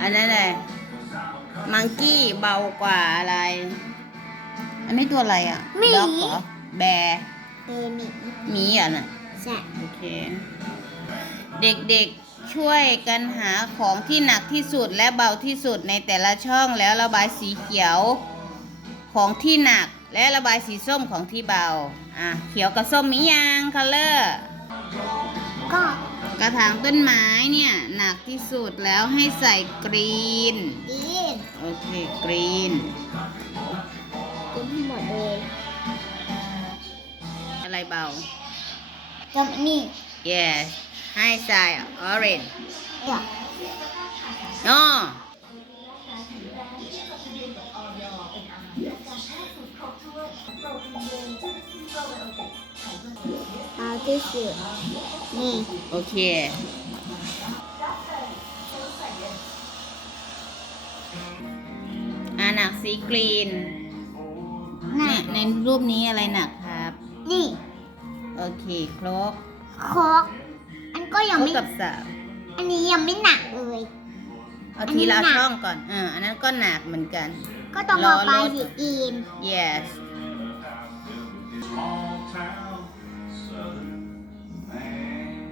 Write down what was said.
อันนั้นเลยมังกี้เบากว่าอะไร อันนี้ตัวอะไรอะหมี ด็อกเหรอแบร์เอหมีหมีอะน่ะ ใช่โอเค เด็กๆช่วยกันหาของที่หนักที่สุดและเบาที่สุดในแต่ละช่องแล้วระบายสีเขียวของที่หนักและระบายสีส้มของที่เบา อะ เขียวกับส้มมียังคัลเลอร์ ก็กระถางต้นไม้เนี่ยหนักที่สุดแล้วให้ใส่กรีนดีนโอเคกรีน กินให้หมดเลยอะไรเบากับนี่ yes ให้ใส่ orange เดี๋ยว no เอาที่สุด นี่โอเค อ่าหนักสีกรีนน่ะเนี่ยในรูปนี้อะไรหนักครับ นี่ โอเค ครกโคกอันก็คยังรกไม่ กับสาวอันนี้ยังไม่หนักเลย เอาอันนี้ทีละหนัก ช่องก่อนเอออันนั้นก็หนักเหมือนกัน ก็ต้องรอเอาไปรถ สีกิน yes